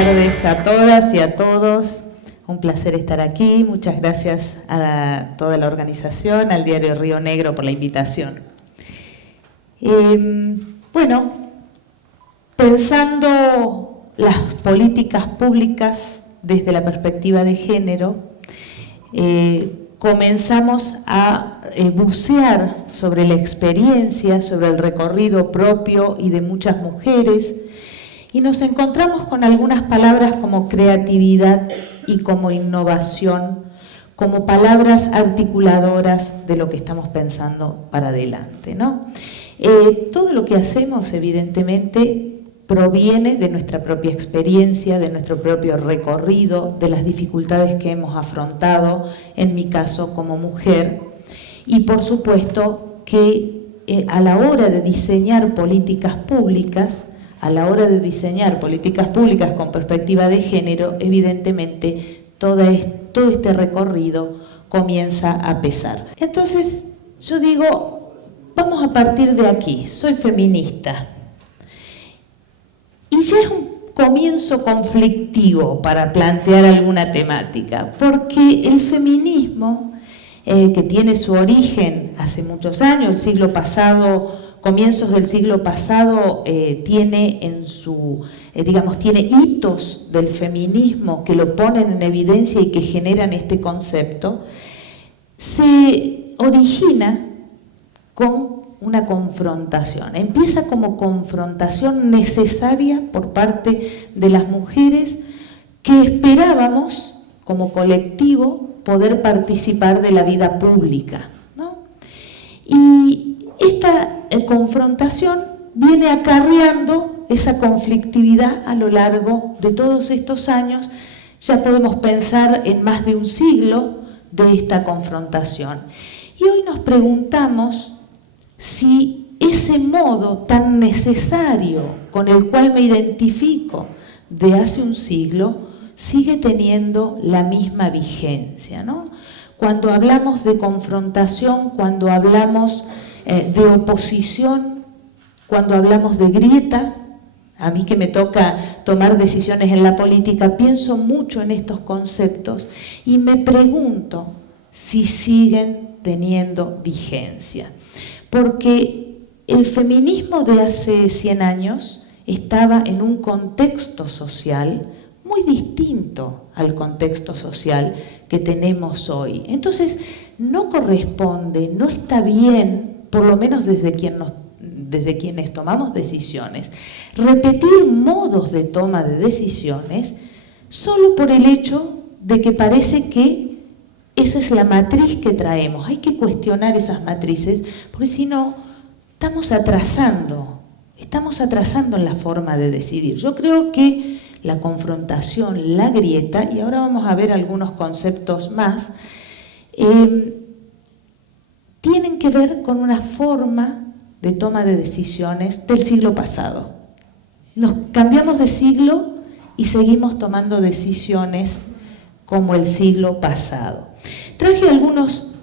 tardes a todas y a todos. Un placer estar aquí. Muchas gracias a toda la organización, al diario Río Negro por la invitación. Bueno, pensando las políticas públicas desde la perspectiva de género, comenzamos a bucear sobre la experiencia, sobre el recorrido propio y de muchas mujeres, y nos encontramos con algunas palabras como creatividad y como innovación, como palabras articuladoras de lo que estamos pensando para adelante, ¿no? Todo lo que hacemos, evidentemente, proviene de nuestra propia experiencia, de nuestro propio recorrido, de las dificultades que hemos afrontado, en mi caso como mujer, y por supuesto que a la hora de diseñar políticas públicas, con perspectiva de género, evidentemente todo este recorrido comienza a pesar. Entonces, yo digo, vamos a partir de aquí, soy feminista. Y ya es un comienzo conflictivo para plantear alguna temática, porque el feminismo, que tiene su origen hace muchos años, el siglo pasado, comienzos del siglo pasado, tiene hitos del feminismo que lo ponen en evidencia y que generan este concepto, se origina con una confrontación. Empieza como confrontación necesaria por parte de las mujeres que esperábamos, como colectivo, poder participar de la vida pública, ¿no? Y esta confrontación viene acarreando esa conflictividad a lo largo de todos estos años. Ya podemos pensar en más de un siglo de esta confrontación. Y hoy nos preguntamos si ese modo tan necesario con el cual me identifico de hace un siglo sigue teniendo la misma vigencia, ¿no? Cuando hablamos de confrontación, cuando hablamos de oposición, cuando hablamos de grieta, a mí que me toca tomar decisiones en la política, pienso mucho en estos conceptos y me pregunto si siguen teniendo vigencia. Porque el feminismo de hace 100 años estaba en un contexto social muy distinto al contexto social que tenemos hoy. Entonces, no corresponde, no está bien, por lo menos desde quienes tomamos decisiones, repetir modos de toma de decisiones solo por el hecho de que parece que esa es la matriz que traemos. Hay que cuestionar esas matrices, porque si no, estamos atrasando en la forma de decidir. Yo creo que la confrontación, la grieta, y ahora vamos a ver algunos conceptos más, tienen que ver con una forma de toma de decisiones del siglo pasado. Nos cambiamos de siglo y seguimos tomando decisiones como el siglo pasado. Traje algunos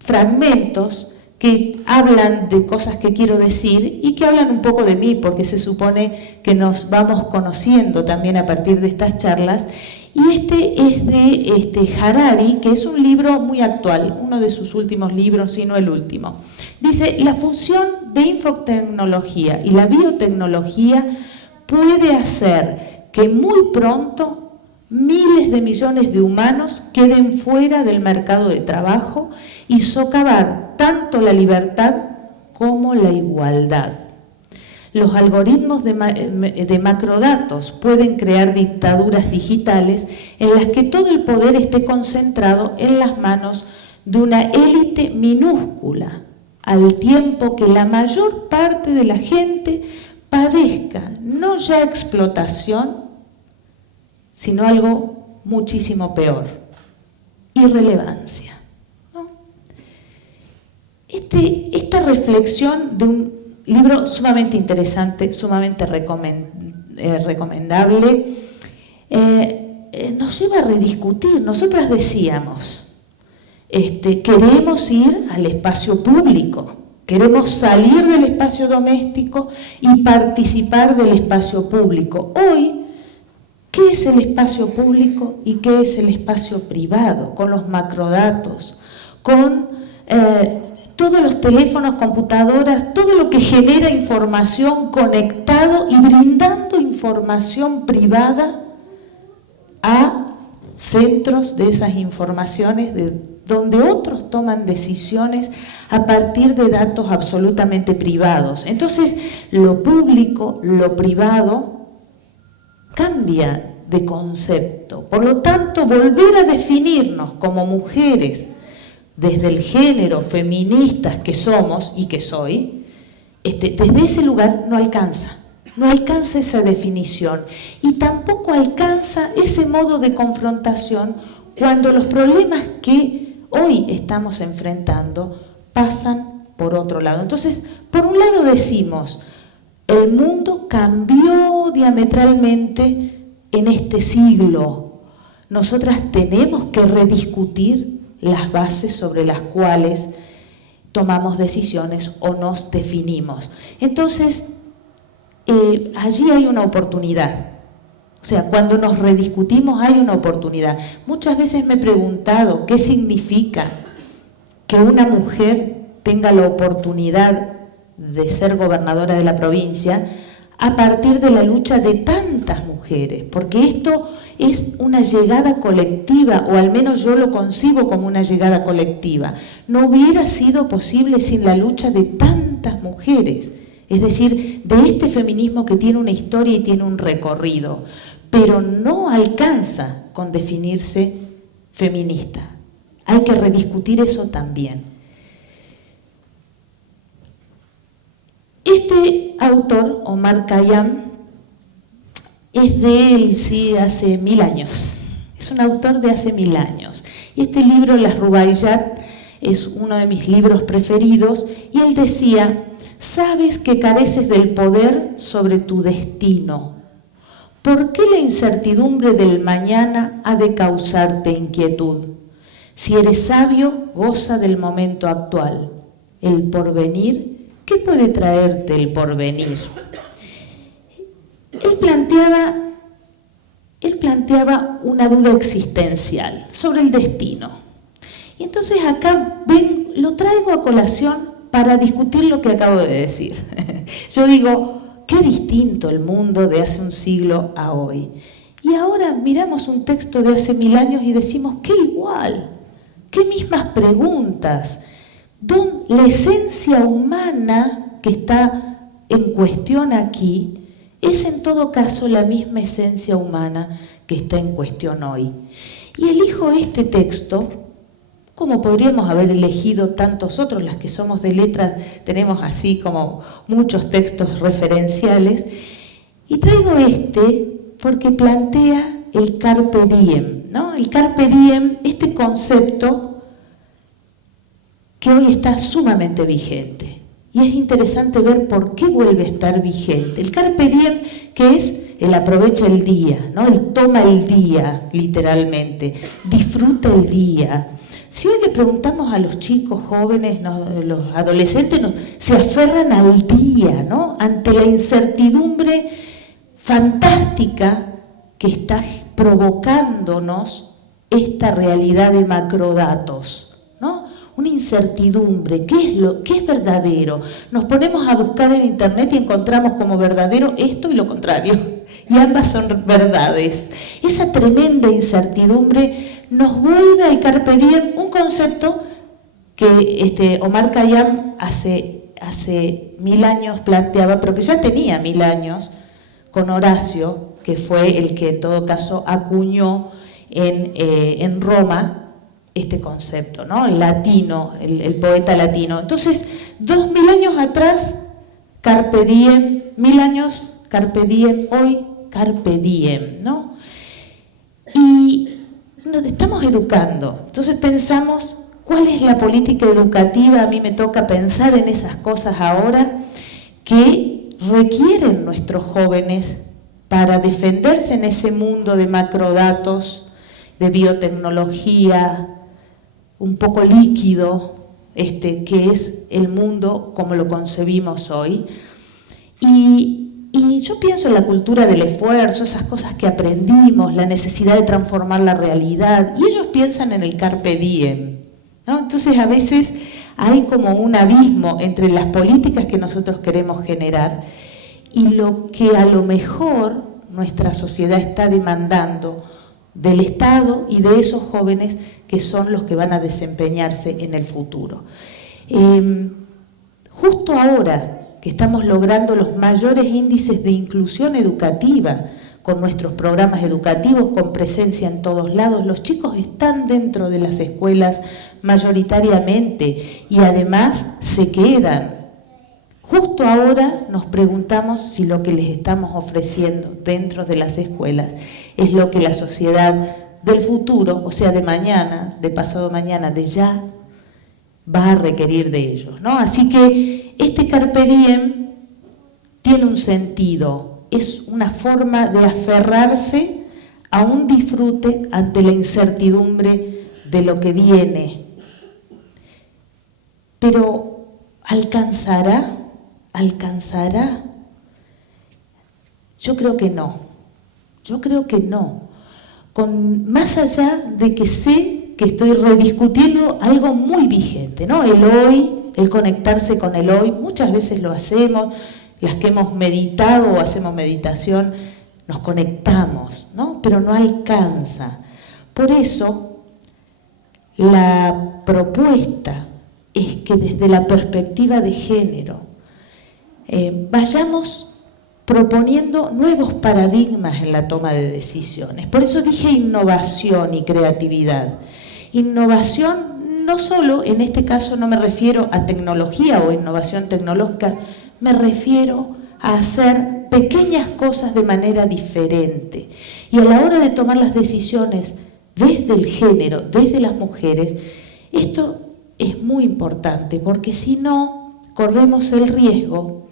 fragmentos que hablan de cosas que quiero decir y que hablan un poco de mí, porque se supone que nos vamos conociendo también a partir de estas charlas. Y este es de Harari, que es un libro muy actual, uno de sus últimos libros, si no el último. Dice, la fusión de infotecnología y la biotecnología puede hacer que muy pronto miles de millones de humanos queden fuera del mercado de trabajo y socavar tanto la libertad como la igualdad. Los algoritmos de macrodatos pueden crear dictaduras digitales en las que todo el poder esté concentrado en las manos de una élite minúscula, al tiempo que la mayor parte de la gente padezca no ya explotación, sino algo muchísimo peor, irrelevancia, ¿no? Esta reflexión de un libro sumamente interesante, sumamente recomendable, nos lleva a rediscutir. Nosotras decíamos, queremos ir al espacio público, queremos salir del espacio doméstico y participar del espacio público. Hoy, qué es el espacio público y qué es el espacio privado, con los macrodatos, con todos los teléfonos, computadoras, todo lo que genera información conectado y brindando información privada a centros de esas informaciones, donde otros toman decisiones a partir de datos absolutamente privados. Entonces, lo público, lo privado, cambia de concepto. Por lo tanto, volver a definirnos como mujeres desde el género feministas que somos y que soy, desde ese lugar no alcanza esa definición y tampoco alcanza ese modo de confrontación cuando los problemas que hoy estamos enfrentando pasan por otro lado. Entonces, por un lado decimos, el mundo cambió diametralmente en este siglo. Nosotras tenemos que rediscutir las bases sobre las cuales tomamos decisiones o nos definimos. Entonces, allí hay una oportunidad. O sea, cuando nos rediscutimos hay una oportunidad. Muchas veces me he preguntado qué significa que una mujer tenga la oportunidad de ser gobernadora de la provincia a partir de la lucha de tantas mujeres, porque esto es una llegada colectiva, o al menos yo lo concibo como una llegada colectiva. No hubiera sido posible sin la lucha de tantas mujeres, es decir, de este feminismo que tiene una historia y tiene un recorrido, pero no alcanza con definirse feminista. Hay que rediscutir eso también. Este autor, Omar Khayyam, es de él, sí, hace 1000 años. Es un autor de hace 1000 años. Y este libro, Las Rubaiyat, es uno de mis libros preferidos. Y él decía, sabes que careces del poder sobre tu destino. ¿Por qué la incertidumbre del mañana ha de causarte inquietud? Si eres sabio, goza del momento actual. El porvenir, ¿qué puede traerte el porvenir? Él planteaba una duda existencial sobre el destino. Y entonces acá lo traigo a colación para discutir lo que acabo de decir. Yo digo, qué distinto el mundo de hace un siglo a hoy. Y ahora miramos un texto de hace 1000 años y decimos, qué igual, qué mismas preguntas. La esencia humana que está en cuestión aquí es en todo caso la misma esencia humana que está en cuestión hoy. Y elijo este texto, como podríamos haber elegido tantos otros, las que somos de letras tenemos así como muchos textos referenciales, y traigo este porque plantea el carpe diem, ¿no? El carpe diem, este concepto que hoy está sumamente vigente. Y es interesante ver por qué vuelve a estar vigente. El carpe diem, que es el aprovecha el día, ¿no? El toma el día, literalmente, disfruta el día. Si hoy le preguntamos a los chicos jóvenes, los adolescentes, se aferran al día, ¿no? Ante la incertidumbre fantástica que está provocándonos esta realidad de macrodatos, ¿no? Una incertidumbre, ¿qué es verdadero? Nos ponemos a buscar en internet y encontramos como verdadero esto y lo contrario, y ambas son verdades. Esa tremenda incertidumbre nos vuelve al carpe diem, un concepto que Omar Khayyam hace 1000 años planteaba, pero que ya tenía 1000 años, con Horacio, que fue el que en todo caso acuñó en Roma este concepto, ¿no? El latino, el poeta latino. Entonces, 2000 años atrás, carpe diem, 1000 años, carpe diem, hoy, carpe diem, ¿no? Y nos estamos educando, entonces pensamos, ¿cuál es la política educativa? A mí me toca pensar en esas cosas ahora que requieren nuestros jóvenes para defenderse en ese mundo de macrodatos, de biotecnología, un poco líquido, que es el mundo como lo concebimos hoy. Y Y yo pienso en la cultura del esfuerzo, esas cosas que aprendimos, la necesidad de transformar la realidad, y ellos piensan en el carpe diem, ¿no? Entonces a veces hay como un abismo entre las políticas que nosotros queremos generar y lo que a lo mejor nuestra sociedad está demandando del Estado y de esos jóvenes que son los que van a desempeñarse en el futuro. Justo ahora que estamos logrando los mayores índices de inclusión educativa con nuestros programas educativos, con presencia en todos lados, los chicos están dentro de las escuelas mayoritariamente y además se quedan. Justo ahora nos preguntamos si lo que les estamos ofreciendo dentro de las escuelas es lo que la sociedad del futuro, o sea, de mañana, de pasado mañana, de ya, va a requerir de ellos, ¿no? Así que este carpe diem tiene un sentido, es una forma de aferrarse a un disfrute ante la incertidumbre de lo que viene. Pero ¿alcanzará? ¿Alcanzará? Yo creo que no. Yo creo que no. Más allá de que sé que estoy rediscutiendo algo muy vigente, ¿no? El hoy, el conectarse con el hoy, muchas veces lo hacemos, las que hemos meditado o hacemos meditación, nos conectamos, ¿no? Pero no alcanza. Por eso, la propuesta es que desde la perspectiva de género vayamos proponiendo nuevos paradigmas en la toma de decisiones. Por eso dije innovación y creatividad. Innovación no solo, en este caso no me refiero a tecnología o innovación tecnológica, me refiero a hacer pequeñas cosas de manera diferente. Y a la hora de tomar las decisiones desde el género, desde las mujeres, esto es muy importante porque si no, corremos el riesgo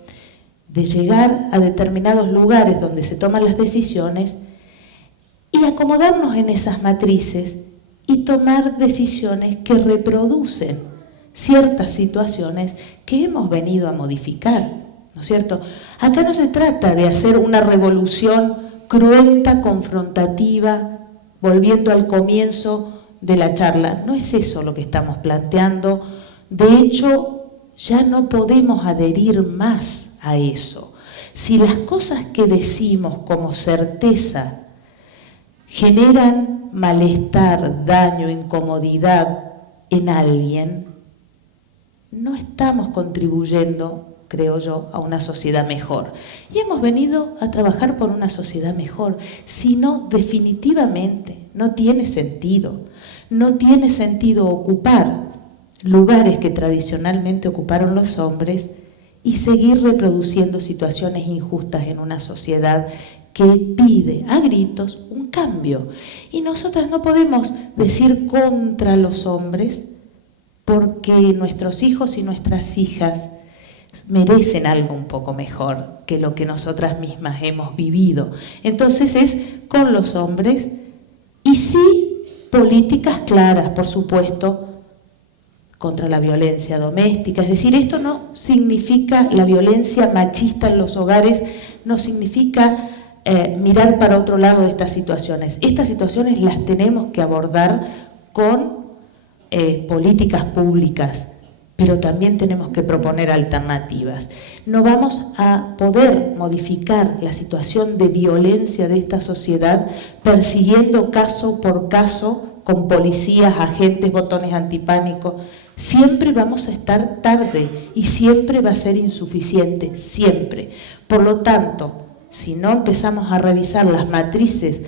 de llegar a determinados lugares donde se toman las decisiones y acomodarnos en esas matrices y tomar decisiones que reproducen ciertas situaciones que hemos venido a modificar, ¿no es cierto? Acá no se trata de hacer una revolución cruenta, confrontativa, volviendo al comienzo de la charla. No es eso lo que estamos planteando. De hecho, ya no podemos adherir más a eso. Si las cosas que decimos como certeza generan malestar, daño, incomodidad en alguien, no estamos contribuyendo, creo yo, a una sociedad mejor. Y hemos venido a trabajar por una sociedad mejor, si no, definitivamente no tiene sentido. No tiene sentido ocupar lugares que tradicionalmente ocuparon los hombres y seguir reproduciendo situaciones injustas en una sociedad que pide a gritos un cambio. Y nosotras no podemos decir contra los hombres porque nuestros hijos y nuestras hijas merecen algo un poco mejor que lo que nosotras mismas hemos vivido. Entonces es con los hombres y sí políticas claras, por supuesto, contra la violencia doméstica. Es decir, esto no significa la violencia machista en los hogares, no significa mirar para otro lado de estas situaciones. Estas situaciones las tenemos que abordar con políticas públicas, pero también tenemos que proponer alternativas. No vamos a poder modificar la situación de violencia de esta sociedad persiguiendo caso por caso con policías, agentes, botones antipánico. Siempre vamos a estar tarde y siempre va a ser insuficiente, siempre. Por lo tanto, si no empezamos a revisar las matrices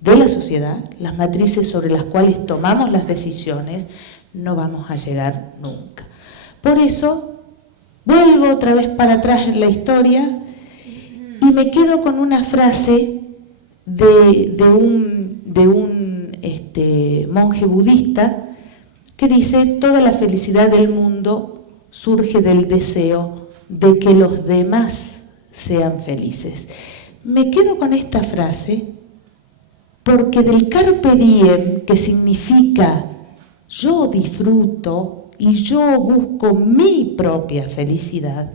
de la sociedad, las matrices sobre las cuales tomamos las decisiones, no vamos a llegar nunca. Por eso, vuelvo otra vez para atrás en la historia y me quedo con una frase de un monje budista que dice: toda la felicidad del mundo surge del deseo de que los demás sean felices. Me quedo con esta frase porque del carpe diem, que significa yo disfruto y yo busco mi propia felicidad,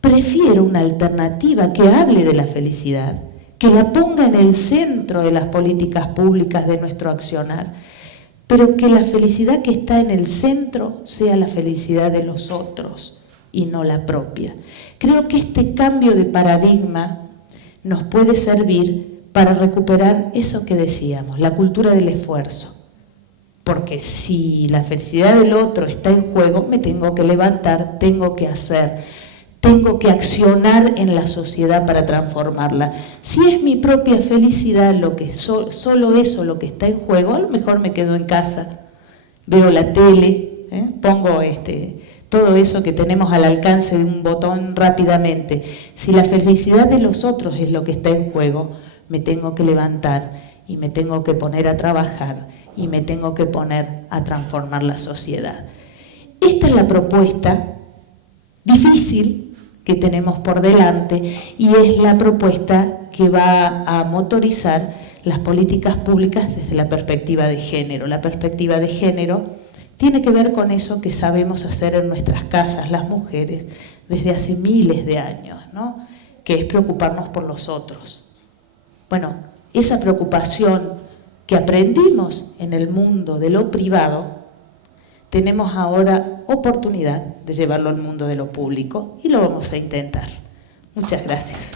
prefiero una alternativa que hable de la felicidad, que la ponga en el centro de las políticas públicas de nuestro accionar, pero que la felicidad que está en el centro sea la felicidad de los otros y no la propia. Creo que este cambio de paradigma nos puede servir para recuperar eso que decíamos, la cultura del esfuerzo. Porque si la felicidad del otro está en juego, me tengo que levantar, tengo que hacer, tengo que accionar en la sociedad para transformarla. Si es mi propia felicidad lo que solo eso lo que está en juego, a lo mejor me quedo en casa, veo la tele, pongo todo eso que tenemos al alcance de un botón rápidamente. Si la felicidad de los otros es lo que está en juego, me tengo que levantar y me tengo que poner a trabajar y me tengo que poner a transformar la sociedad. Esta es la propuesta difícil que tenemos por delante y es la propuesta que va a motorizar las políticas públicas desde la perspectiva de género. La perspectiva de género tiene que ver con eso que sabemos hacer en nuestras casas las mujeres desde hace miles de años, ¿no? Que es preocuparnos por los otros. Bueno, esa preocupación que aprendimos en el mundo de lo privado, tenemos ahora oportunidad de llevarlo al mundo de lo público y lo vamos a intentar. Muchas gracias.